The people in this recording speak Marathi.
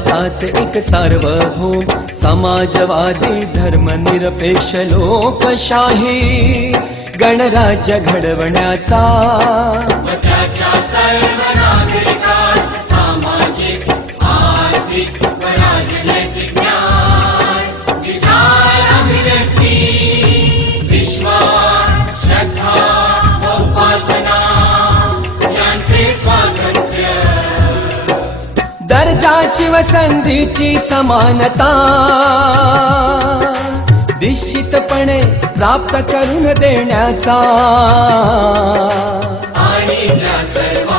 भारताचे एक सार्वभौम समाजवादी धर्मनिरपेक्ष लोकशाही गणराज्य घडवण्याचा व त्याच्या सर्व नागरिकास सामाजिक आर्थिक व राजनैतिक न्याय विचार अभिव्यक्ती विश्वास श्रद्धा व उपासना यांचे स्वातंत्र्य दर्जाची व संधीची समानता निश्चितपणे प्राप्त करून देण्याचा आणि त्या सर्व